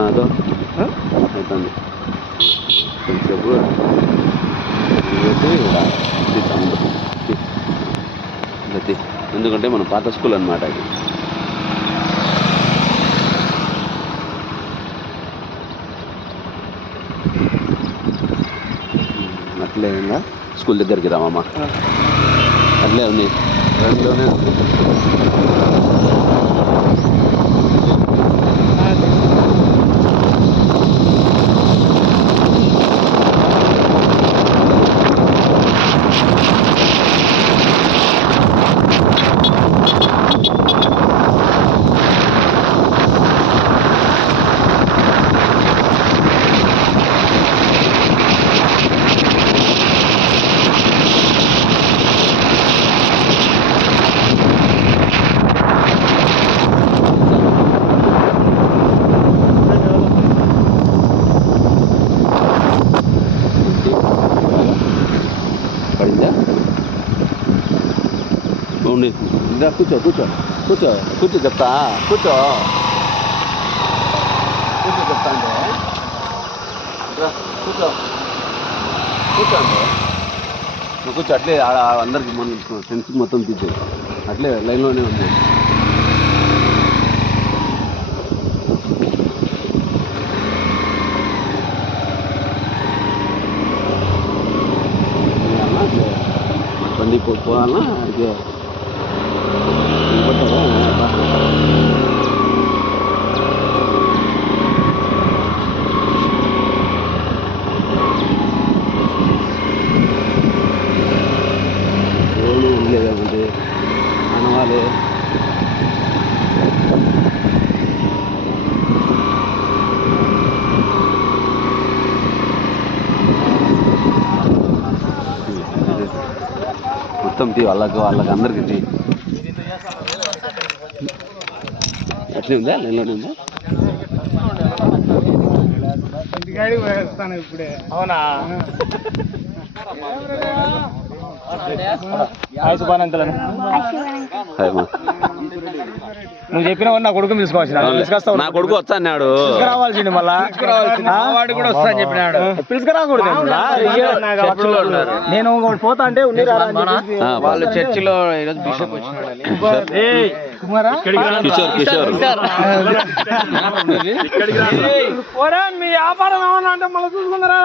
అదో అవుతుంది కొంచెంసేపు గతి ఎందుకంటే మన పాత స్కూల్ అన్నమాట అది. అట్లే ఇంకా స్కూల్ దగ్గరికి రామమ్మ. అట్లే ఉంది రెండులోనే ఉంది. పడిందా? కూర్చో కూర్చో కూర్చో కూర్చో చెప్తా కూర్చో కూర్చో చెప్తా అంటే కూర్చో కూర్చో అంటే నువ్వు కూర్చో. అట్లే అందరికి మన ఫ్రెండ్స్కి మొత్తం తీసే అట్లే లైన్లోనే ఉంది. బండి పోవాలన్నా ఇదే ఉండలేదంటే అనవాలి. మొత్తం తీ వాళ్ళకి అందరికి తీ. అట్లే ఉందా లైన్లోనే ఉందా? ఇప్పుడే అవునా? నువ్వు చెప్పిన నా కొడుకు తీసుకొచ్చిన నా కొడుకు వస్తా అన్నాడు. రావాల్సింది మళ్ళా వాడు కూడా వస్తా అని చెప్పినాడు. పిలుచుకురాకూడదు. నేను పోతా అంటే వాళ్ళు చర్చిలో ఈరోజు బిషప్ వచ్చినాడు. కిషోర్ కిషోర్ మీ వ్యాపారం ఏమన్నా అంటే మళ్ళీ చూసుకున్నారా?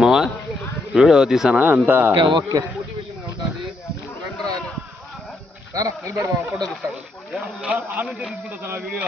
మామా వీడియో తీసానా అంతా? ఓకే